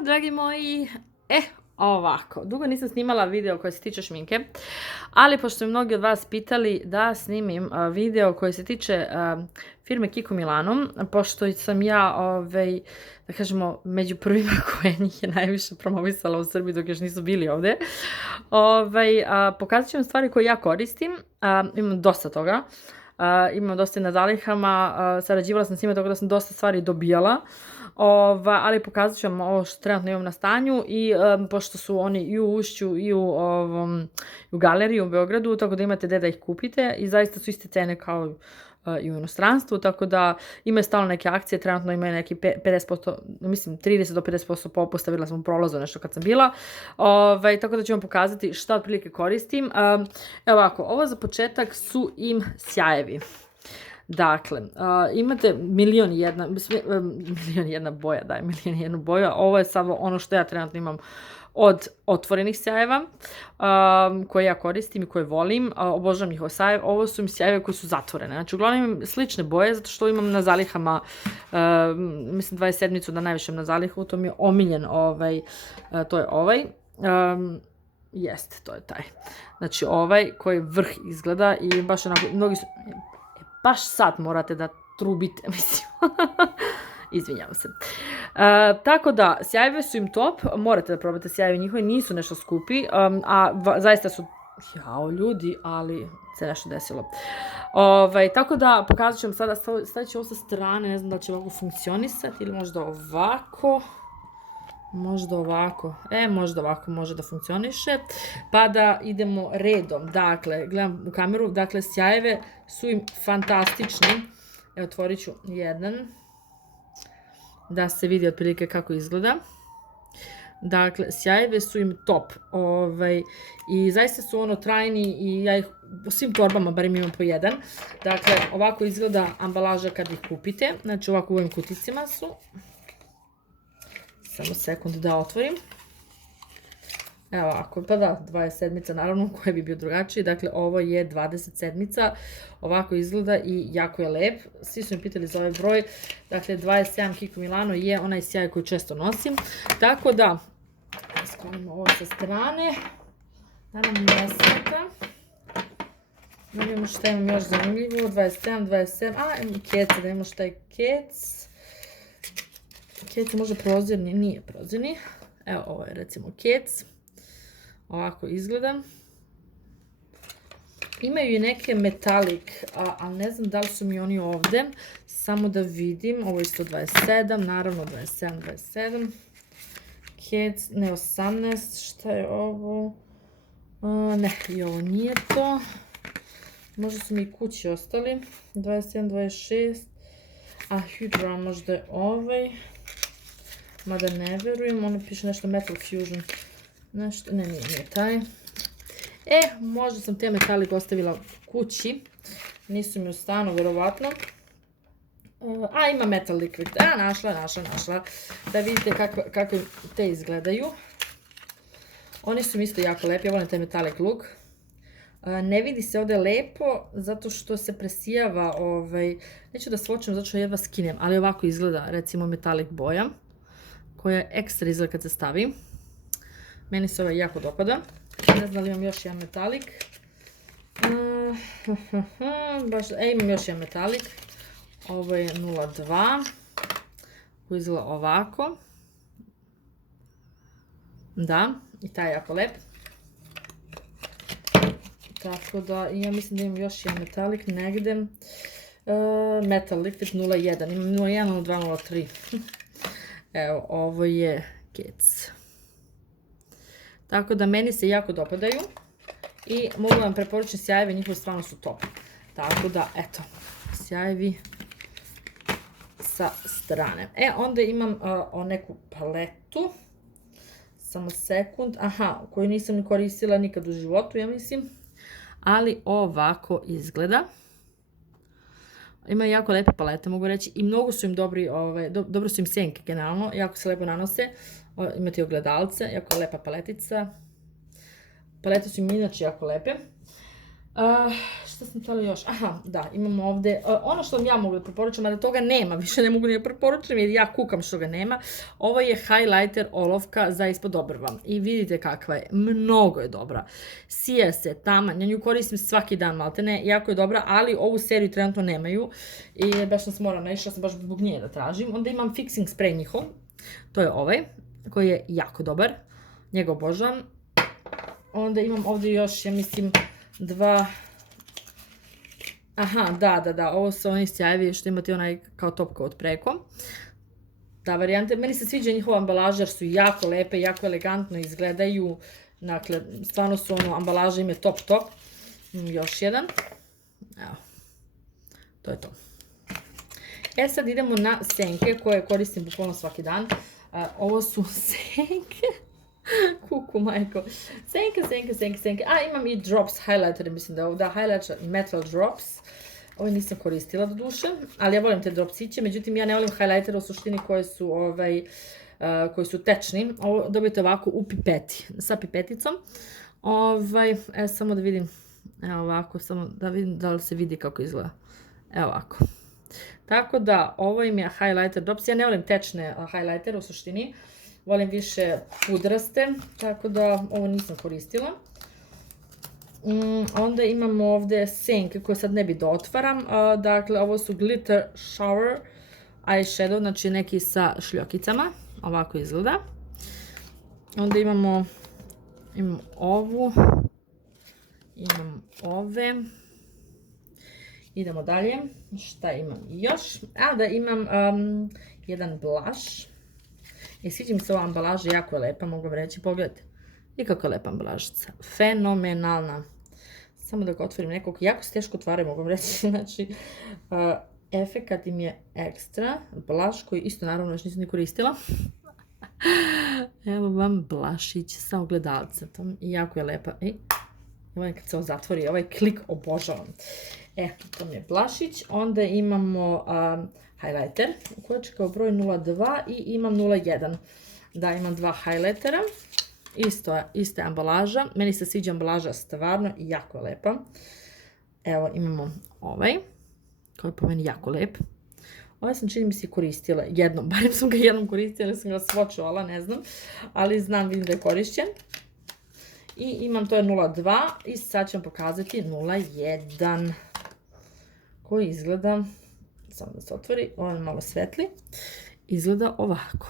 Ćao, dragi moji. Ovako, dugo nisam snimala video koji se tiče šminke, ali pošto mi mnogi od vas pitali da snimim video koji se tiče firme Kiko Milano, pošto sam ja, da kažemo, među prvima koje njih je najviše promovisala u Srbiji dok još nisu bili ovde, pokazat ću vam stvari koje ja koristim. Imam dosta toga. Imam dosta na zalihama, sarađivala sam s njima tako da sam dosta stvari dobijala, ali pokazat ću vam ovo što trenutno imam na stanju i pošto su oni i u Ušću i u galeriji u Beogradu, tako da imate gde da ih kupite i zaista su iste cene kao i u inostranstvu, tako da imaju stalno neke akcije, trenutno imaju neki 50%, mislim 30 do 50% popusta, videla sam u prolazu nešto kad sam bila, tako da ću vam pokazati šta otprilike koristim. Evo ovako, ovo za početak su im sjajevi. Dakle, imate milion i jedna boja, ovo je samo ono što ja trenutno imam od otvorenih sjajeva, koje ja koristim i koje volim, obožavam njihov sjajev. Ovo su im sjajeve koji su zatvorene, znači uglavnom imam slične boje, zato što imam na zalihama, mislim 27 da najviše na zalihu, to mi je omiljen, to je ovaj, jeste, to je taj, znači ovaj koji vrh izgleda i baš onako, mnogi su, baš sad morate da trubite, mislim. Izvinjavam se. Tako da, sjajeve su im top, morate da probate sjajeve njihove, nisu nešto skupi, a zaista su, jao ljudi, ali se nešto desilo. Tako da, pokazat ću vam sada, stavit ću ovo sa strane, ne znam da li će ovako funkcionisati ili možda ovako. Možda ovako, možda ovako može da funkcioniše, pa da idemo redom. Dakle, gledam u kameru, dakle, sjajeve su im fantastični. Evo, otvorit ću jedan, da se vidi otprilike kako izgleda. Dakle, sjajeve su im top, i zaista su ono trajni i ja ih u svim torbama barem imam po jedan. Dakle, ovako izgleda ambalaža kad ih kupite, znači ovako u ovim kuticima su. Samo sekund da otvorim. Evo ovako, pa da, 27 naravno, koji bi bio drugačiji. Dakle, ovo je 27, ovako izgleda i jako je lep. Svi su mi pitali za ovaj broj. Dakle, 27 Kiko Milano je onaj sjaj koji često nosim. Tako da, sklonimo ovo sa strane. Da nam ne smeta. Da vidimo šta imam još zanimljivo. 27, imam kec, da imamo šta je kec. Kec je možda prozirni, nije prozirni. Evo, ovo je recimo kec. Ovako izgleda. Imaju i neke metalik, ali ne znam da li su mi oni ovde. Samo da vidim. Ovo je 127, naravno 27. Kec, ne 18. Šta je ovo? Ne, i ovo nije to. Možda su mi i kući ostali. 27, 26. A Hydra možda je ovaj. Mada ne verujem, ono piše nešto Metal Fusion, nešto, ne, nije taj. Možda sam te metalik ostavila kući, nisu mi u stanu, verovatno. Ima Metal Liquid, našla, da vidite kako te izgledaju. Oni su mi isto jako lepi, ja volim taj metalik look. Ne vidi se ovde lepo, zato što se presijava, neću da svočem zato što jedva skinem, ali ovako izgleda, recimo metalik boja, koja je ekstra izgleda kad se stavi. Meni se ovaj jako dopada. Ne znam li imam još jedan metalik. Imam još jedan metalik. Ovo je 02. Koji izgleda ovako. Da, i taj je jako lep. Tako da, ja mislim da imam još jedan metalik negde. Metal Liquid 01. Imam 01, 02, 03. Evo, ovo je kec. Tako da, meni se jako dopadaju i mogu vam preporučiti sjajevi, njihovi stvarno su top. Tako da, eto, sjajevi sa strane. Onda imam neku paletu. Samo sekund. Koju nisam ni koristila nikad u životu, ja mislim. Ali ovako izgleda. Ima jako lepe palete, mogu reći, i mnogo su im dobro su im senke generalno, jako se lepo nanose. Imate i ogledalce, jako lepa paletica. Palete su im inače jako lepe. Šta sam htjela još? Aha, da, imamo ovdje, ono što vam ja mogu da preporučam, a da toga nema, više ne mogu ni da preporučam jer ja kukam što ga nema. Ovo je highlighter olovka za ispod obrva i vidite kakva je, mnogo je dobra. Sija se, taman, ja nju koristim svaki dan maltene, jako je dobra, ali ovu seriju trenutno nemaju i baš sam se morala naišla, sam baš zbog nje da tražim. Onda imam fixing spray njihov, to je ovaj, koji je jako dobar, njega obožavam. Onda imam ovdje još, ja mislim, dva... Aha, da, ovo su oni sjajevi što imate onaj kao topka od preko. Da, varijante, meni se sviđa njihova ambalaža jer su jako lepe, jako elegantno izgledaju. Dakle, stvarno su ono, ambalaža im je top. Još jedan. Evo, to je to. Sad idemo na senke koje koristim bukvalno svaki dan. Ovo su senke. Kuku, majko. Senke. Imam i drops highlighter, mislim da je ovdje highlighter i metal drops. Ovo nisam koristila do duše, ali ja volim te dropsiće, međutim ja ne volim highlighter u suštini koji su tečni. Ovo dobijete ovako u pipeti, sa pipeticom. Samo da vidim, evo ovako, samo da vidim da li se vidi kako izgleda. Evo ovako. Tako da, ovo im je highlighter drops. Ja ne volim tečne highlightere u suštini. Volim više pudraste, tako da ovo nisam koristila. Onda imamo ovdje senke koje sad ne bi da otvaram. Dakle, ovo su Glitter Shower eyeshadow, znači neki sa šljokicama. Ovako izgleda. Onda imam ovu. Imam ove. Idemo dalje. Šta imam još? Da imam jedan blush. I sviđa mi se ova ambalaža, jako je lepa, mogu vam reći, pogledajte. I kako je lepa ambalažica, fenomenalna. Samo da ga otvorim nekog, jako se teško otvaraju, mogu vam reći, znači, efekat im je ekstra, blush koji isto naravno još nisam ni koristila. Evo vam blushić sa ogledalcetom, i jako je lepa. Evo kad se ovo zatvori, ovaj klik obožavam. To mi je blushić, onda imamo highlighter, koji je kao broj 02 i imam 01. Da, imam dva highlightera, ista ambalaža, meni se sviđa ambalaža stvarno i jako je lepa. Evo imamo ovaj, koji je po meni jako lep. Ovaj sam čini mi se koristila jednom, barem sam ga jednom koristila, ili sam ga svočovala, ne znam, ali znam, vidim da je korišćen. I imam, to je 02 i sad ću vam pokazati 01, koji izgleda, samo da se otvori, ovo je malo svetli, izgleda ovako.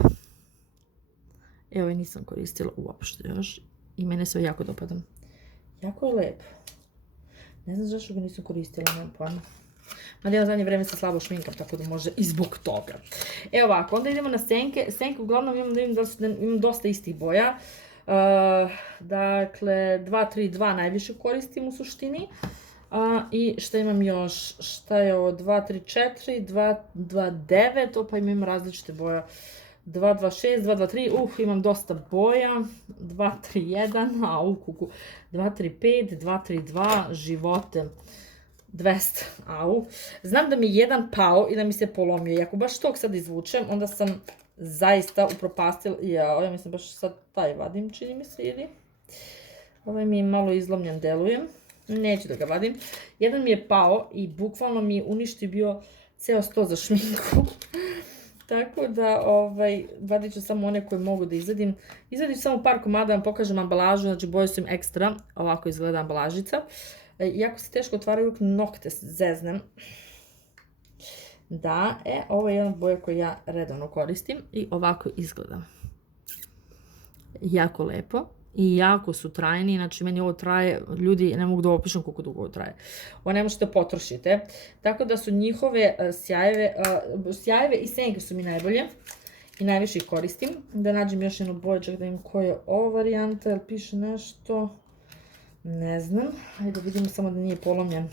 Evo i nisam koristila uopšte još i mene sve jako dopada. Jako je lep. Ne znam zašto ga nisam koristila, nemam pojma. Mada ja u zadnje vreme se slabo šminkam, tako da može i zbog toga. Evo ovako, onda idemo na senke. Senke uglavnom imam dosta istih boja. Dakle, 232 najviše koristim u suštini. I šta imam još? Šta je ovo? 234, 229, opa imam različite boja. 226, 223, imam dosta boja. 231, kuku. 235, 232, živote. 200, Znam da mi je jedan pao i da mi se polomio. I ako baš tog sad izvučem, onda sam zaista upropastila. Ja mislim baš sad taj vadim, čini mi se, ili? Ovaj mi je malo izlomljen, delujem. Neću da ga vadim. Jedan mi je pao i bukvalno mi je uništio bio ceo sto za šminku. Tako da vadit ću samo one koje mogu da izvadim. Izvadim ću samo par komada, vam pokažem ambalažu, znači boje su im ekstra. Ovako izgleda ambalažica. Jako se teško otvaraju, uvijek nokte zeznem. Da, ovo je jedna boja koju ja redovno koristim i ovako izgleda. Jako lepo i jako su trajni, znači meni ovo traje, ljudi ne mogu da opišem koliko dugo ovo traje. Ovo ne možete potrošite, tako da su njihove sjajeve i senke su mi najbolje i najviše ih koristim. Da nađem još jednu boju, čak da vidim koja je ovo varijanta, jel piše nešto, ne znam, ajde da vidimo samo da nije polomljen.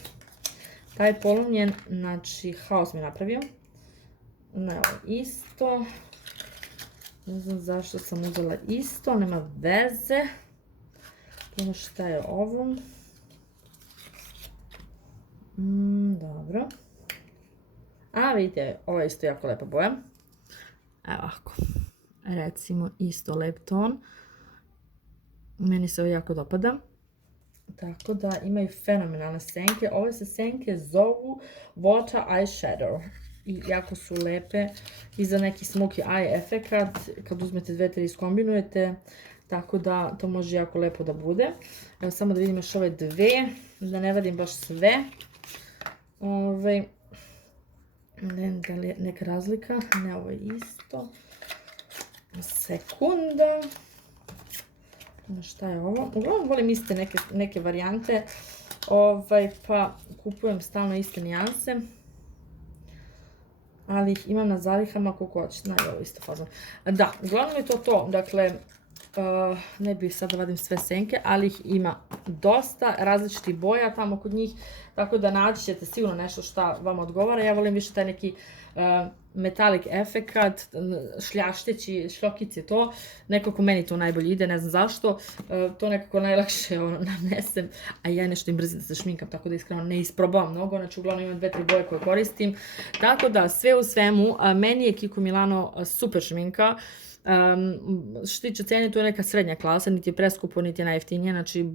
Taj je polomljen, znači haos mi je napravio. Evo isto. Ne znam zašto sam uzela isto, nema veze. Ono šta je ovo. Dobro. Vidite, ovo je isto jako lepa boja. Evo ovako. Recimo isto lep ton. Meni se ovo jako dopada. Tako da imaju fenomenalne senke. Ove se senke zovu Water Eyeshadow i jako su lepe i za neki smoky eye efekat, kad uzmete dve, tri iskombinujete, tako da to može jako lepo da bude. Evo samo da vidim još ove dve, da ne vadim baš sve. Da li je neka razlika? Ne, ovo je isto. Sekunda. Šta je ovo? Uglavnom volim iste neke varijante, pa kupujem stalno iste nijanse, ali ih imam na zalihama koliko hoćete. Znači, ovo isto fazno. Da, uglavnom je to. Dakle, ne bih sad da vadim sve senke, ali ih ima dosta različitih boja tamo kod njih, tako da naći ćete sigurno nešto šta vam odgovara. Ja volim više taj neki metalik efekat, šljašteći, šljokice to, nekako meni to najbolje ide, ne znam zašto, to nekako najlakše nanesem, a ja nešto im brzim da se šminkam, tako da iskreno ne isprobavam mnogo, znači uglavnom imam 2-3 boje koje koristim, tako da sve u svemu, meni je Kiko Milano super šminka. Što se tiče cene, to je neka srednja klasa, niti je preskupo, niti je najjeftinije, znači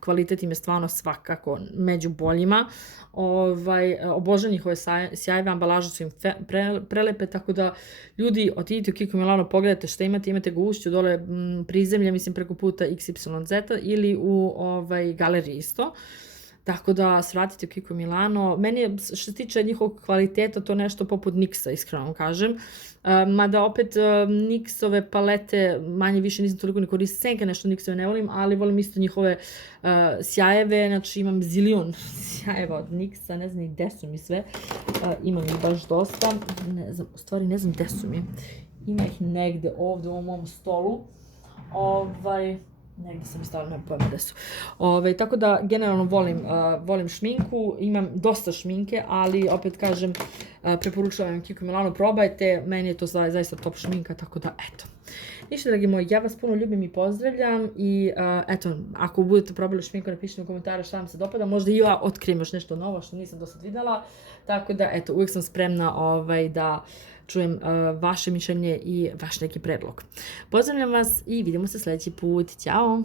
kvalitet im je stvarno svakako među boljima. Obožavam njihove sjajeve, ambalaže su im prelepe, tako da ljudi, otidite u Kiko Milano, pogledajte šta imate ga u Ušću, dole prizemlje, mislim preko puta XYZ ili u galeriji isto. Tako da se vratite u Kiko Milano. Meni je, što se tiče njihovog kvaliteta, to nešto poput NYX-a, iskreno vam kažem. Mada opet NYX-ove palete manje više nisam toliko ni koristila senke, nešto NYX-ove ne volim, ali volim isto njihove sjajeve, znači imam zilion sjajeva od NYX-a, ne znam ni gde su mi sve, imam ih baš dosta, ne znam, u stvari ne znam gde su mi, ima ih negde ovde u ovom mom stolu, negdje sam stavila, ne pojma gde su. Tako da, generalno volim šminku, imam dosta šminke, ali opet kažem, preporučujem Kiko Milano, probajte, meni je to zaista top šminka, tako da, eto. Ništa, dragi moji, ja vas puno ljubim i pozdravljam i eto, ako budete probali šminku, napišite u komentare šta vam se dopada, možda i ja otkrijem još nešto novo što nisam do sad videla, tako da, eto, uvijek sam spremna da čujem vaše mišljenje i vaš neki predlog. Pozdravljam vas i vidimo se sljedeći put. Ćao!